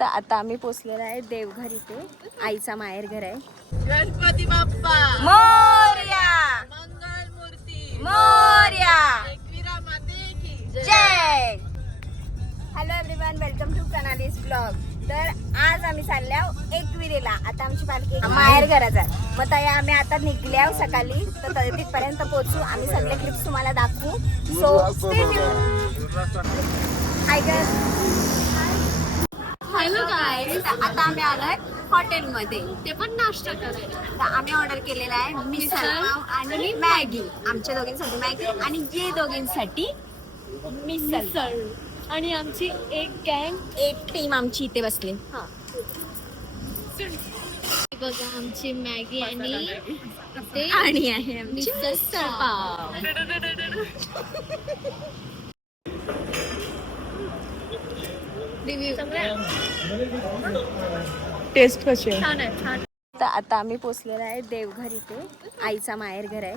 तर आता आम्ही पोचलेलो आहे देवघर इथे. आईचा माहेर घर आहे. गणपती बाप्पा मोरया, मंगल मूर्ती मोरया, एकविरा माते की जय. हॅलो एव्हरीवन, वेलकम टू कनालीज ब्लॉग. तर आज आम्ही चालल्या एकविरेला. आता आमची पालखी माहेर घराचा. मग त्या आम्ही आता निघल्या सकाळी, तर तिथपर्यंत पोहोचू. आम्ही सगळे क्लिप्स तुम्हाला दाखवू. So stay tune. Hi girls. Hello guys. आता आम्ही आलोय हॉटेलमध्ये, ते पण नाश्ता करायला. तर आम्ही ऑर्डर केलेला आहे मिसळ पाव आणि मॅगी. आमच्या दोघींसाठी मॅगी आणि ये दोघींसाठी मिसळ. आणि आमची एक गँग, एक टीम आमची इथे बसली. बघा आमची मॅगी आणि ते आणि आहे आमची मिसळ पाव. टेस्ट कशी आहे? छान आहे, छान. तर आता आम्ही पोचलेलो आहे देवघर इथे. आईचा माहेर घर आहे.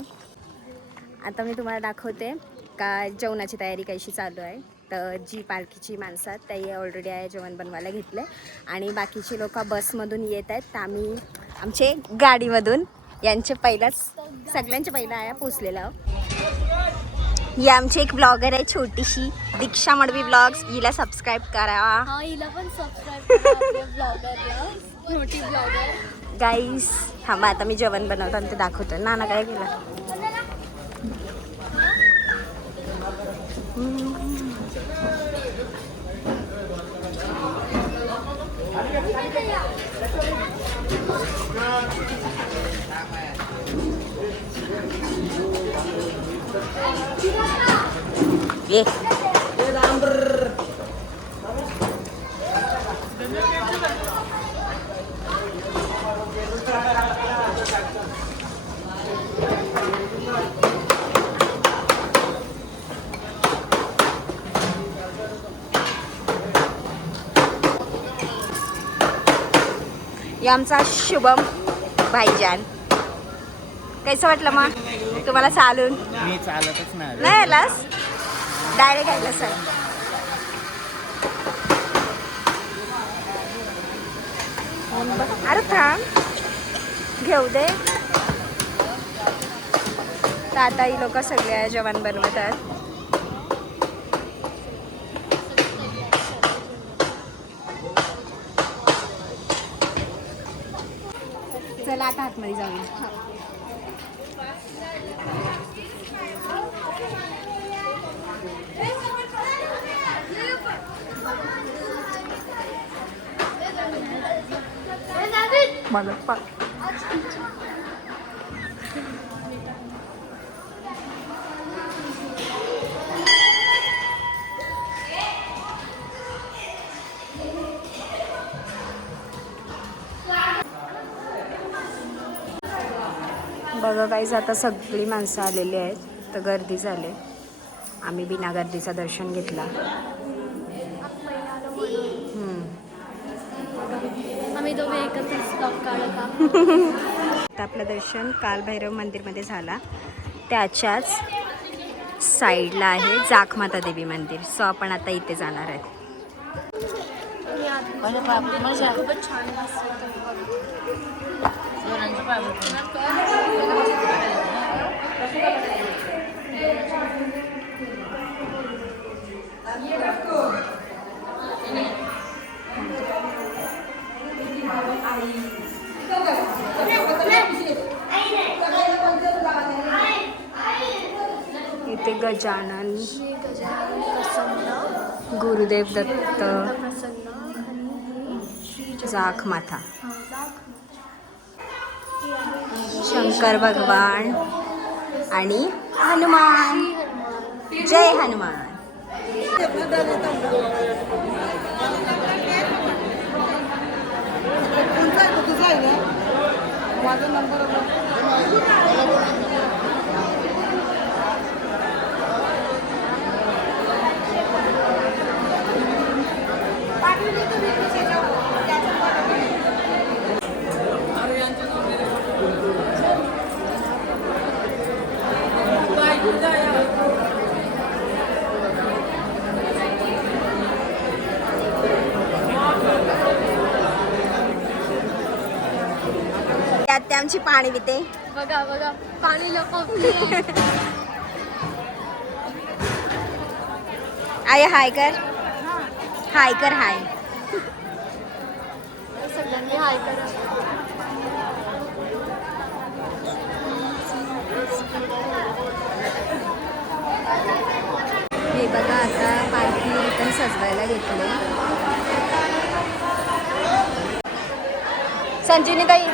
आता मी तुम्हाला दाखवते का जेवणाची तयारी कशी चालू आहे. तर जी पालखीची माणसं आहेत त्याही ऑलरेडी आहे जेवण बनवायला घेतलं आणि बाकीचे लोक बसमधून येत आहेत. तर आम्ही आमचे गाडीमधून यांचे पहिलाच सगळ्यांचे पहिला आहे पोचलेलं आहोत. ही आमची एक ब्लॉगर आहे छोटीशी, दीक्षा मडवी ब्लॉग्स. हिला सबस्क्राईब करा. हा, हिला पण सबस्क्राईब करा आपल्या ब्लॉगरला. मोठी ब्लॉगर. गाईस थांबा, आता मी जेवण बनवतो आणि ते दाखवतो. नाना काय केलं? ये आमचा शुभम भाईजान. कैसा वाटलं मग तुम्हाला चालून? मी चालतच नाही आलास? डायरेक्ट आला सर. अरे थांब, घेऊ दे. तर आता ही लोक सगळे जेवण बनवतात. चला आता आतमध्ये जाऊया. बघा गाईज, आता सगळी माणसं आलेली आहेत. तर गर्दी झाली. आम्ही बिना गर्दीचं दर्शन घेतला. आम्ही दोघे एकत्रच ब्लॉग काढत आहोत. आपलं दर्शन कालभैरव मंदिरमध्ये झाला. त्याच्याच साईडला आहे जाखमाता देवी मंदिर. सो आपण आता इथे जाणार आहे. खूपच छान इथे गजानन, गुरुदेव दत्त, जाखमाता, शंकर भगवान आणि हनुमान. जय हनुमान. माझा नंबर आत्या आमची पाणी पिते. बघा बघा पाणी लपवली आहे. आई हाय कर, हाय कर, हाय. सगळ्यांनी हाय करा. हे बघा आता पालखी रिटर्न सजवायला घेतले. संजीवनी ताई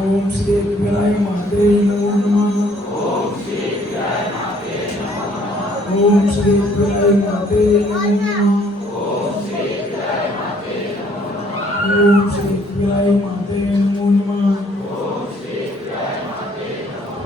ओम श्री विग्रहाय माते नमः. ओम श्री विग्रहाय माते नमः. ओम श्री विग्रहाय माते नमः. ओम श्री विग्रहाय माते नमः. ओम श्री विग्रहाय माते नमः.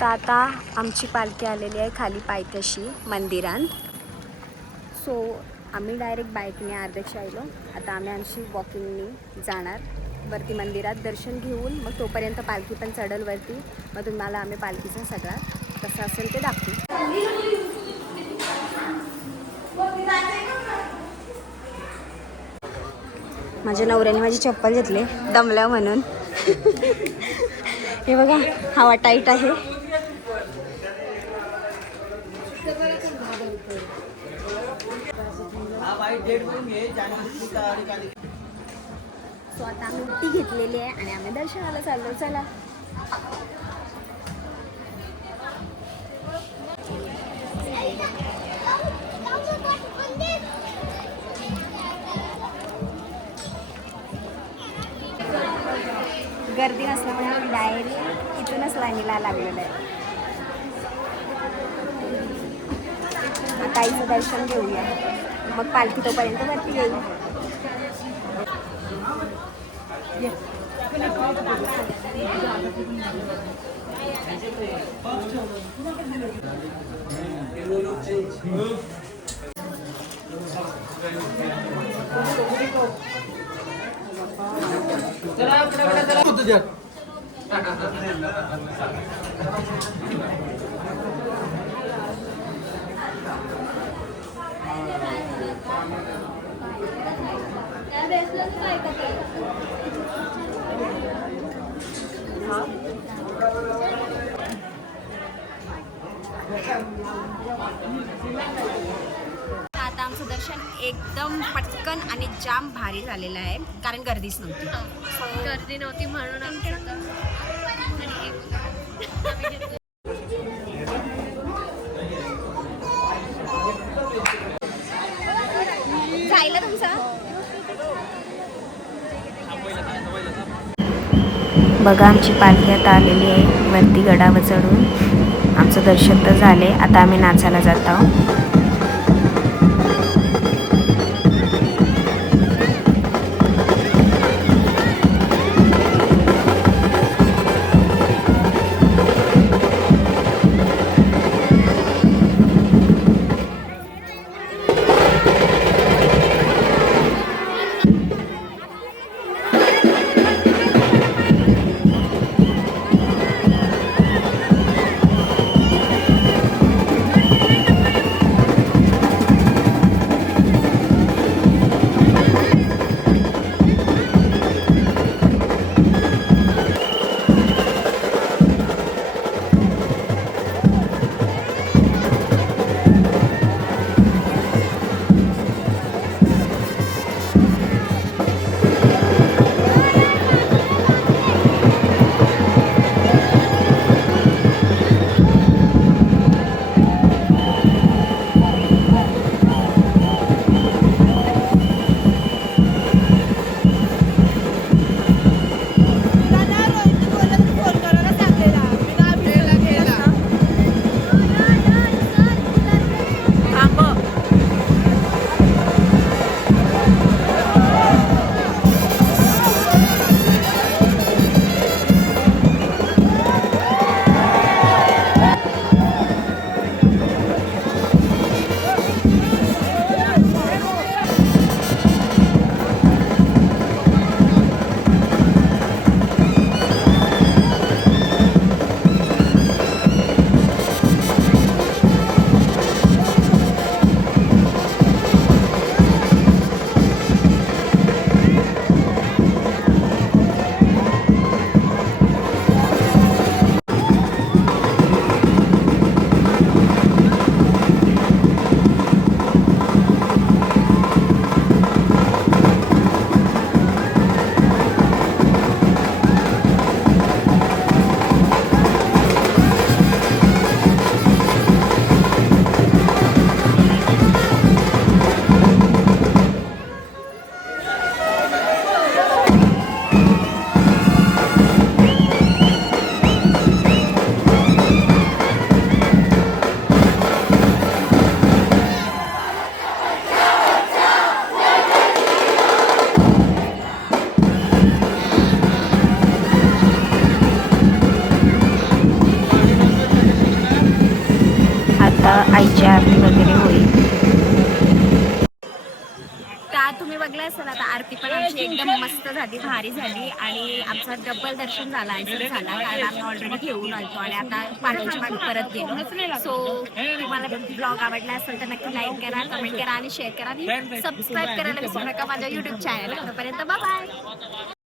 तर आता आमची पालखी आलेली आहे खाली पायथ्याशी मंदिरात. सो आम्ही डायरेक्ट बाईकने अर्ध्याशी आलो. आता आम्ही आमची वॉकिंगने जाणार वरती मंदिरात दर्शन घेऊन. मग तोपर्यंत पालखी पण चढल वरती. मग तुम्हाला आम्ही पालखीचा सगळा कसं असेल ते दाखवू. माझ्या नवऱ्याने माझी चप्पल घेतली दमल्या म्हणून. हे बघा हवा टाईट आहे. सो आता आम्ही उटी घेतलेली आहे आणि आम्ही दर्शनाला चाललो. चला गर्दी नसल्यामुळे आम्ही डायरेक्ट इथूनच लाईनीला लागलेलं आहे. आईचं दर्शन घेऊया, मग पालखी तोपर्यंत वरती येईल. आता आमचं दर्शन एकदम पटकन आणि जाम भारी झालेलं आहे, कारण गर्दीच नव्हती. गर्दी नव्हती म्हणून आमचं जायला तुमचा. बघा आमची पालखी आता आलेली आहे वरती गडावर चढून. आमचं दर्शन तर झाले, आता आम्ही नाचायला जात आहोत. आईची आरती वगैरे होईल. त्या तुम्ही बघला असेल आता आरती पण आमची एकदम मस्त झाली, भारी झाली आणि आमचा डबल दर्शन झाला झाला, कारण आम्ही ऑलरेडी घेऊन आलतो आणि आता पाठीच्या मागे परत गेलो. सो तुम्हाला ब्लॉग आवडला असेल तर नक्की लाईक करा, कमेंट करा आणि शेअर करा आणि सबस्क्राईब करायला विसरू नका माझ्या युट्यूब चॅनल. तोपर्यंत बाय बाय.